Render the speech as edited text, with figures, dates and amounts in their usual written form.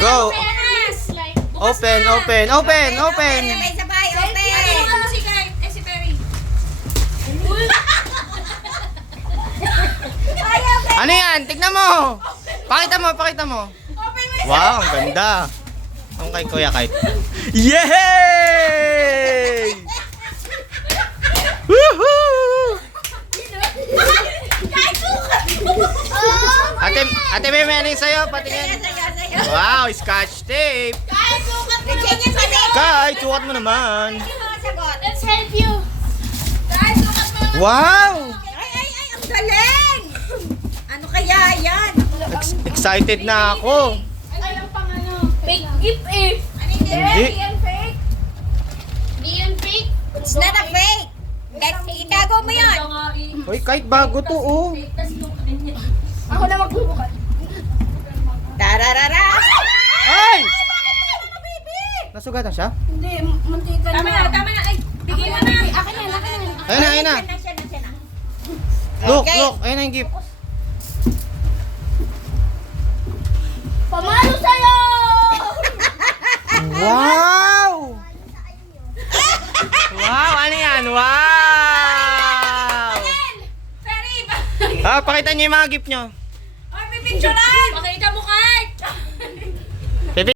Go. Open, open, open, open. Sabay, open. Si Perry. Ano yan? Tignan mo. Pakita mo, pakita mo. Wow, ang ganda. Ang kay Kuya Kite. Yay! Woohoo! Ate Meme, ano yung sa'yo? Patingin. Wow, scotch tape. Kite, sukat mo naman. Let's help you. Guys, sukat mo. Wow! Ay, ang galing! Ano kaya yan? Excited na ako. Ay, ang pang ano. Fake gift eh. Hindi. Yan fake. Hindi yan fake. It's not a fake. Itago mo yun. Hoy, Kite, bago to, oh. Ako na magbubukas. Tararara! Ay! Nasugatan siya? Hindi, muntikan na. Tama na. Ay, bigay mo na. Akin na. Ayun na, ayun na. Siya na. Look, Okay. look. Ayun na yung gift. Pamalo sa'yo! Wow! Wow, ano yan? Wow! Perry, Ah, pakita niyo yung mga gift niyo. Ay, may picturean!